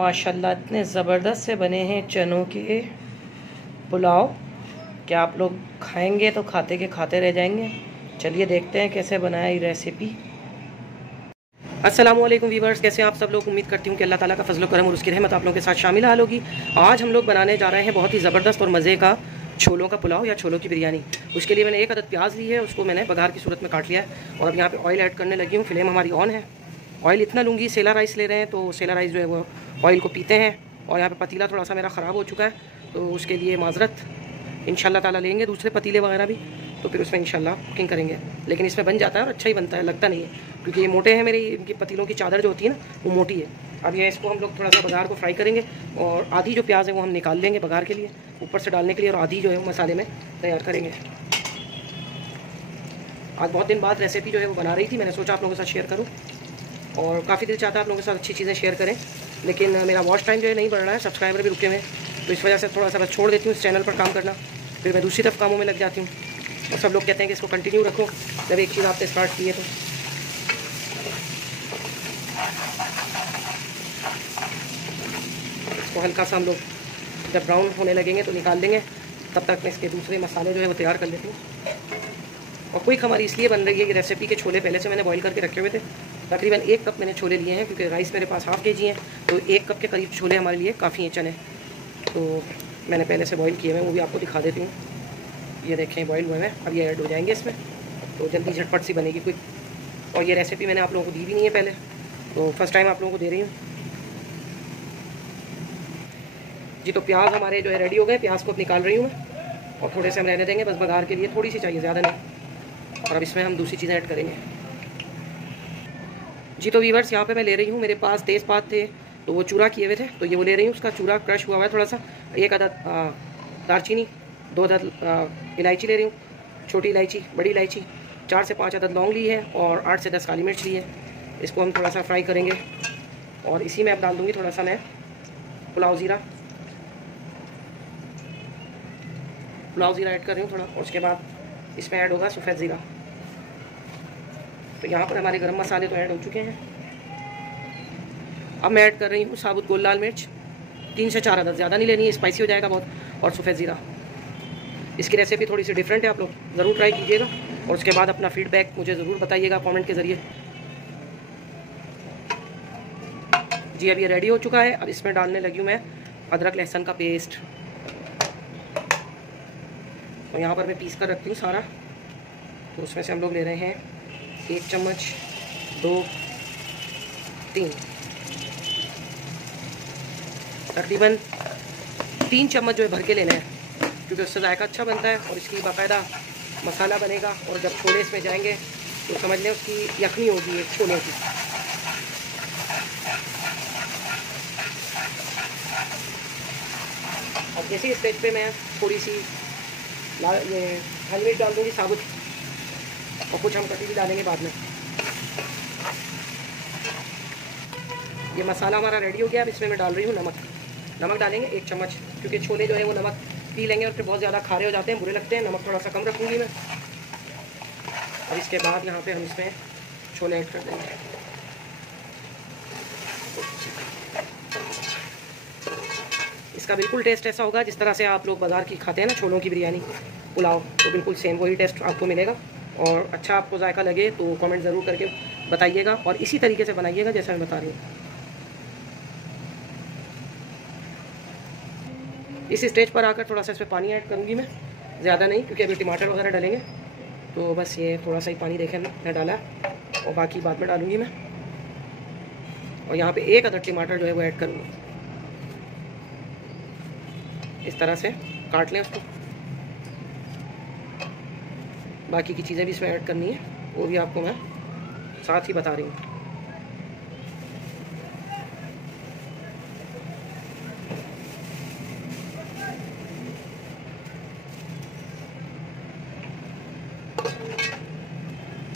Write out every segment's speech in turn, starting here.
माशाल्लाह इतने ज़बरदस्त से बने हैं चनों के पुलाव। क्या आप लोग खाएंगे तो खाते के खाते रह जाएंगे। चलिए देखते हैं कैसे बनाया ये रेसिपी। अस्सलामुअलैकुम वीवर्स, कैसे हैं आप सब लोग। उम्मीद करती हूँ कि अल्लाह ताला का फजल करम और उसकी रहमत आप लोगों के साथ शामिल हाल होगी। आज हम लोग बनाने जा रहे हैं बहुत ही ज़बरदस्त और मज़े का छोलों का पुलाव या छोलों की बिरयानी। उसके लिए मैंने एक अदद प्याज ली है, उसको मैंने बघार की सूरत में काट लिया है और अब यहाँ पे ऑयल ऐड करने लगी हूँ। फ्लेम हमारी ऑन है। ऑयल इतना लूँगी, सेला राइस ले रहे हैं तो सेला राइस जो है वो ऑयल को पीते हैं। और यहाँ पे पतीला थोड़ा सा मेरा ख़राब हो चुका है तो उसके लिए माजरत। इंशाल्लाह ताला लेंगे दूसरे पतीले वगैरह भी तो फिर उसमें इंशाल्लाह कुकिंग करेंगे। लेकिन इसमें बन जाता है और अच्छा ही बनता है, लगता नहीं है क्योंकि ये मोटे हैं। मेरी इनकी पतीलों की चादर जो होती है ना वो मोटी है। अब ये इसको हम लोग थोड़ा सा बघार को फ्राई करेंगे और आधी जो प्याज है वो हम निकाल लेंगे बघार के लिए ऊपर से डालने के लिए, और आधी जो है वो मसाले में तैयार करेंगे। आज बहुत दिन बाद रेसिपी जो है वो बना रही थी, मैंने सोचा आप लोगों के साथ शेयर करूँ और काफ़ी दिल चाहता है आप लोगों के साथ अच्छी चीज़ें शेयर करें। लेकिन मेरा वॉच टाइम जो है नहीं बढ़ रहा है, सब्सक्राइबर भी रुके हुए हैं तो इस वजह से थोड़ा सा बस छोड़ देती हूँ इस चैनल पर काम करना, फिर मैं दूसरी तरफ कामों में लग जाती हूँ। और सब लोग कहते हैं कि इसको कंटिन्यू रखो जब एक चीज़ आपने स्टार्ट की है तो। इसको हल्का सा हम लोग जब ब्राउन होने लगेंगे तो निकाल देंगे, तब तक मैं इसके दूसरे मसाले जो है वो तैयार कर लेती हूँ। और क्विक हमारी इसलिए बन रही है कि रेसिपी के छोले पहले से मैंने बॉईल करके रखे हुए थे। तकरीबन 1 कप मैंने छोले लिए हैं क्योंकि राइस मेरे पास हाफ़ kg हैं तो 1 कप के करीब छोले हमारे लिए काफ़ी हैं चने। तो मैंने पहले से बॉईल किए हुए हैं, वो भी आपको दिखा देती हूँ। ये देखें बॉईल हुए हैं, अब ये ऐड हो जाएंगे इसमें तो जल्दी झटपट सी बनेगी क्विक। और ये रेसिपी मैंने आप लोगों को दी भी नहीं है पहले, तो फर्स्ट टाइम आप लोगों को दे रही हूँ जी। तो प्याज हमारे जो है रेडी हो गए, प्याज को अब निकाल रही हूँ मैं और थोड़े से हम रहने देंगे, बस बघार के लिए थोड़ी सी चाहिए, ज़्यादा नहीं। और अब इसमें हम दूसरी चीज़ें ऐड करेंगे जी। तो वीवर्स यहाँ पे मैं ले रही हूँ, मेरे पास तेज़पात थे तो वो चूरा किए हुए थे तो ये वो ले रही हूँ, उसका चूरा क्रश हुआ हुआ है थोड़ा सा। 1 अदद दालचीनी, 2 अदद इलायची ले रही हूँ, छोटी इलायची, बड़ी इलायची, 4 से 5 अदद लौंग ली है और 8 से 10 काली मिर्च ली है। इसको हम थोड़ा सा फ्राई करेंगे और इसी में अब डाल दूँगी थोड़ा सा मैं पुलाव ज़ीरा ऐड कर रही हूँ थोड़ा, और उसके बाद इसमें ऐड होगा सफ़ेद ज़ीरा। तो यहाँ पर हमारे गरम मसाले तो ऐड हो चुके हैं। अब मैं ऐड कर रही हूँ साबुत गोल लाल मिर्च, 3 से 4 अदद, ज़्यादा नहीं लेनी है, स्पाइसी हो जाएगा बहुत, और सफ़ेद ज़ीरा। इसकी रेसिपी थोड़ी सी डिफरेंट है, आप लोग ज़रूर ट्राई कीजिएगा और उसके बाद अपना फीडबैक मुझे ज़रूर बताइएगा कमेंट के ज़रिए जी। अब ये रेडी हो चुका है। अब इसमें डालने लगी हूँ मैं अदरक लहसुन का पेस्ट, और यहाँ पर मैं पीस कर रखती हूँ सारा। तो उसमें से हम लोग ले रहे हैं 1 चम्मच, 2, 3, तकरीबन 3 चम्मच जो है भर के लेना है क्योंकि उससे जायका अच्छा बनता है और इसकी बाकायदा मसाला बनेगा। और जब छोले इसमें जाएंगे तो समझ लें उसकी यखनी होगी एक छोले की। और इसी स्टेज पे मैं थोड़ी सी ये हरी मिर्च डाल दूँगी साबुत, और कुछ हम कटी भी डालेंगे बाद में। ये मसाला हमारा रेडी हो गया। अब इसमें मैं डाल रही हूँ नमक डालेंगे 1 चम्मच, क्योंकि छोले जो है वो नमक पी लेंगे और फिर बहुत ज़्यादा खारे हो जाते हैं, बुरे लगते हैं। नमक थोड़ा सा कम रखूँगी मैं। और इसके बाद यहाँ पे हम इसमें छोले ऐड कर देंगे। इसका बिल्कुल टेस्ट ऐसा होगा जिस तरह से आप लोग बाज़ार की खाते हैं ना छोलों की बिरयानी पुलाव, तो बिल्कुल सेम वही टेस्ट आपको मिलेगा। और अच्छा आपको जायका लगे तो कमेंट ज़रूर करके बताइएगा और इसी तरीके से बनाइएगा जैसा मैं बता रही हूँ। इस स्टेज पर आकर थोड़ा सा इसमें पानी ऐड करूँगी मैं, ज़्यादा नहीं क्योंकि अभी टमाटर वगैरह डालेंगे। तो बस ये थोड़ा सा ही पानी देखें मैं डाला और बाकी बाद में डालूँगी मैं। और यहाँ पे 1 अदद टमाटर जो है वो ऐड करूँगी, इस तरह से काट लें उसको। बाकी की चीज़ें भी इसमें ऐड करनी है, वो भी आपको मैं साथ ही बता रही हूँ।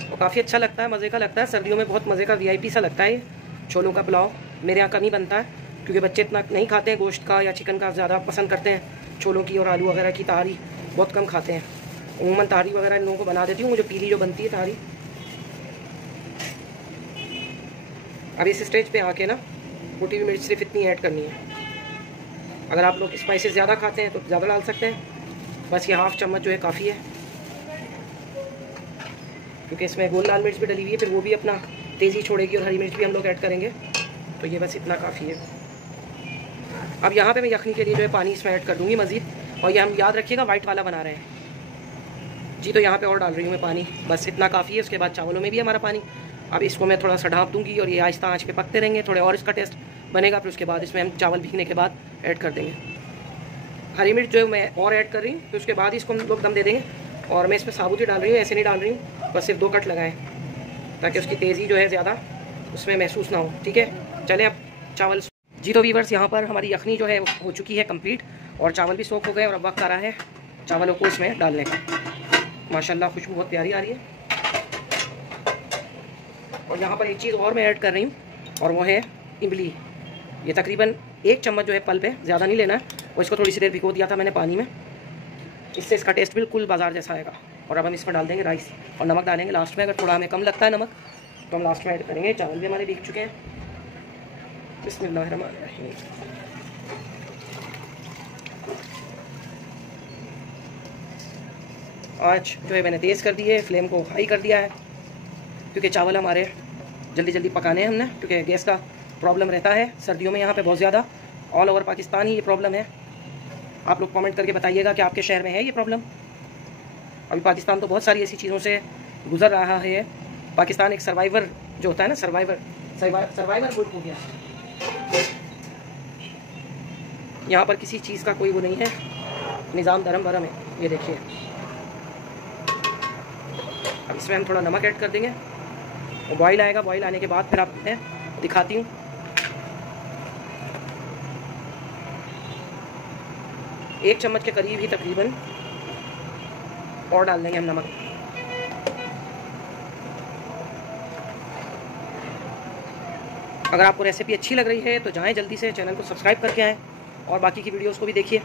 और काफ़ी अच्छा लगता है, मज़े का लगता है। सर्दियों में बहुत मज़े का VIP सा लगता है ये छोलों का पुलाव। मेरे यहाँ कम ही बनता है क्योंकि बच्चे इतना नहीं खाते हैं, गोश्त का या चिकन का ज़्यादा पसंद करते हैं। छोलों की और आलू वगैरह की तहारी बहुत कम खाते हैं। उमूमन तहारी वगैरह इन लोगों को बना देती हूँ, मुझे पीली जो बनती है तहारी। अब इस स्टेज पे आके ना कुटी हुई मिर्च सिर्फ इतनी ऐड करनी है। अगर आप लोग स्पाइसेस ज़्यादा खाते हैं तो ज़्यादा डाल सकते हैं, बस ये हाफ चम्मच जो है काफ़ी है, क्योंकि इसमें गोल लाल मिर्च भी डली हुई है, फिर वो भी अपना तेज़ी छोड़ेगी, और हरी मिर्च भी हम लोग ऐड करेंगे, तो ये बस इतना काफ़ी है। अब यहाँ पे मैं यखनी के लिए जो है पानी इसमें ऐड कर दूँगी मज़ीद, और ये हम याद रखिएगा वाइट वाला बना रहे हैं जी। तो यहाँ पे और डाल रही हूँ मैं पानी, बस इतना काफ़ी है। उसके बाद चावलों में भी हमारा पानी। अब इसको मैं थोड़ा सा ढाँप दूँगी और ये आहिस्ता आँच पे पकते रहेंगे, थोड़े और इसका टेस्ट बनेगा। फिर उसके बाद इसमें हम चावल भीगने के बाद ऐड कर देंगे। हरी मिर्च जो है मैं और ऐड कर रही हूँ, फिर उसके बाद इसको हम लोग दम दे देंगे। और मैं इसमें साबुत ही डाल रही हूँ, ऐसे नहीं डाल रही हूँ, बस सिर्फ 2 कट लगाएं ताकि उसकी तेज़ी जो है ज़्यादा उसमें महसूस ना हो। ठीक है, चलें अब चावल जी। तो वीवर्स, यहाँ पर हमारी यखनी जो है हो चुकी है कंप्लीट, और चावल भी सोख हो गए, और अब वक्त आ रहा है चावलों को इसमें डालने का। माशाल्लाह खुशबू बहुत प्यारी आ रही है। और यहाँ पर एक चीज़ और मैं ऐड कर रही हूँ, और वो है इमली। ये तकरीबन 1 चम्मच जो है पल्प है, ज़्यादा नहीं लेना है। और इसको थोड़ी सी देर भिगो दिया था मैंने पानी में, इससे इसका टेस्ट बिल्कुल बाजार जैसा आएगा। और अब हम इसमें डाल देंगे राइस, और नमक डालेंगे लास्ट में। अगर थोड़ा हमें कम लगता है नमक तो हम लास्ट में ऐड करेंगे। चावल भी हमारे भीग चुके हैं। बिस्मिल्लाहिर्रहमानिर्रहीम। आँच जो है मैंने तेज़ कर दी है, फ्लेम को हाई कर दिया है, क्योंकि चावल हमारे जल्दी जल्दी पकाने हैं हमने, क्योंकि गैस का प्रॉब्लम रहता है सर्दियों में यहाँ पे बहुत ज़्यादा। ऑल ओवर पाकिस्तान ही ये प्रॉब्लम है। आप लोग कमेंट करके बताइएगा कि आपके शहर में है ये प्रॉब्लम। अभी पाकिस्तान तो बहुत सारी ऐसी चीज़ों से गुजर रहा है। पाकिस्तान एक सर्वाइवर जो होता है ना, सर्वाइवर मुल्क हो गया। यहाँ पर किसी चीज़ का कोई वो नहीं है, निज़ाम धर्म भरम है। ये देखिए, अब इसमें हम थोड़ा नमक ऐड कर देंगे, और बॉईल आएगा। बॉईल आने के बाद फिर आप मैं दिखाती हूँ। एक चम्मच के करीब ही तकरीबन और डाल देंगे हम नमक। अगर आपको रेसिपी अच्छी लग रही है तो जाएं जल्दी से चैनल को सब्सक्राइब करके आएँ, और बाकी की वीडियोस को भी देखिए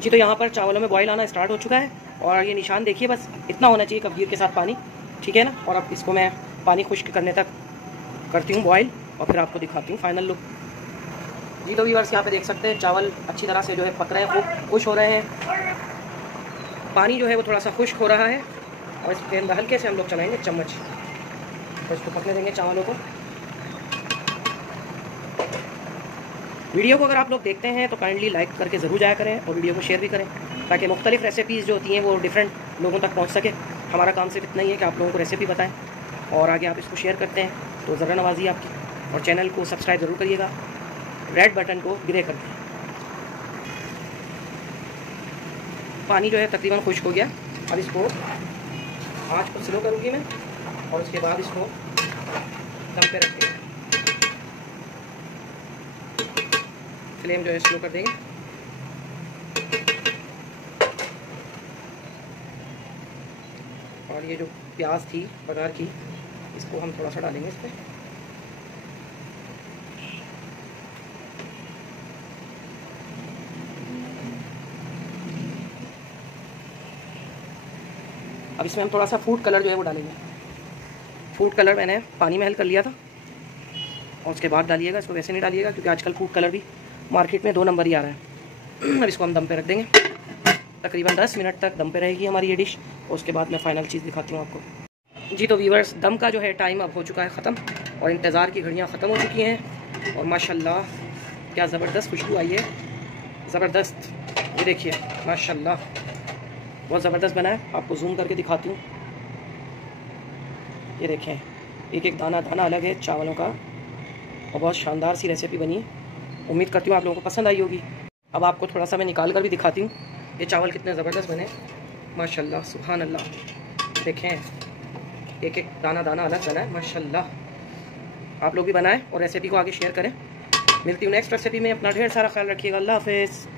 जी। तो यहाँ पर चावलों में बॉईल आना स्टार्ट हो चुका है, और ये निशान देखिए, बस इतना होना चाहिए कबीर के साथ पानी। ठीक है ना। और अब इसको मैं पानी खुश्क करने तक करती हूँ बॉईल, और फिर आपको दिखाती हूँ फाइनल लुक जी। तो व्यूअर्स, यहाँ पे देख सकते हैं चावल अच्छी तरह से जो है पक रहे हैं, वो खुश हो रहे हैं। पानी जो है वो थोड़ा सा खुश्क हो रहा है, और इसके अंदर हल्के से हम लोग चलाएंगे चम्मच, तो इसको पकने देंगे चावलों को। वीडियो को अगर आप लोग देखते हैं तो काइंडली लाइक करके ज़रूर जाया करें, और वीडियो को शेयर भी करें, ताकि मुख्तलिफ रेसिपीज़ जो होती हैं वो डिफरेंट लोगों तक पहुँच सके। हमारा काम सिर्फ इतना ही है कि आप लोगों को रेसिपी बताएं, और आगे आप इसको शेयर करते हैं तो ज़रा नवाजी आपकी। और चैनल को सब्सक्राइब ज़रूर करिएगा, रेड बटन को ग्रे कर दें। पानी जो है तकरीबन खुश्क हो गया। अब इसको आँच को स्लो करूँगी मैं, और उसके बाद इसको दम पे रखेंगे। फ्लेम जो है स्लो कर देंगे। और ये जो प्याज थी बघार की, इसको हम थोड़ा सा डालेंगे इस पर। अब इसमें हम थोड़ा सा फूड कलर जो है वो डालेंगे। फूड कलर मैंने पानी में हल कर लिया था, और उसके बाद डालिएगा। इसको वैसे नहीं डालिएगा, क्योंकि आजकल फूड कलर भी मार्केट में 2 नंबर ही आ रहा है। अब इसको हम दम पे रख देंगे। तकरीबन 10 मिनट तक दम पे रहेगी हमारी ये डिश, और उसके बाद मैं फ़ाइनल चीज़ दिखाती हूँ आपको जी। तो व्यूअर्स, दम का जो है टाइम अब हो चुका है ख़त्म, और इंतज़ार की घड़ियाँ ख़त्म हो चुकी हैं। और माशाल्लाह क्या ज़बरदस्त खुशबू आई है, ज़बरदस्त। ये देखिए माशाल्लाह बहुत ज़बरदस्त बना है। आपको जूम करके दिखाती हूँ। ये देखें, एक एक दाना दाना अलग है चावलों का, और बहुत शानदार सी रेसिपी बनी है। उम्मीद करती हूँ आप लोगों को पसंद आई होगी। अब आपको थोड़ा सा मैं निकाल कर भी दिखाती हूँ, ये चावल कितने ज़बरदस्त बने माशाल्लाह, सुभान अल्लाह। देखें, एक एक दाना दाना अलग बना है माशाल्लाह। आप लोग भी बनाएं और रेसिपी को आगे शेयर करें। मिलती हूँ नेक्स्ट रेसिपी में। अपना ढेर सारा ख्याल रखिएगा। अल्लाह हाफ़िज़।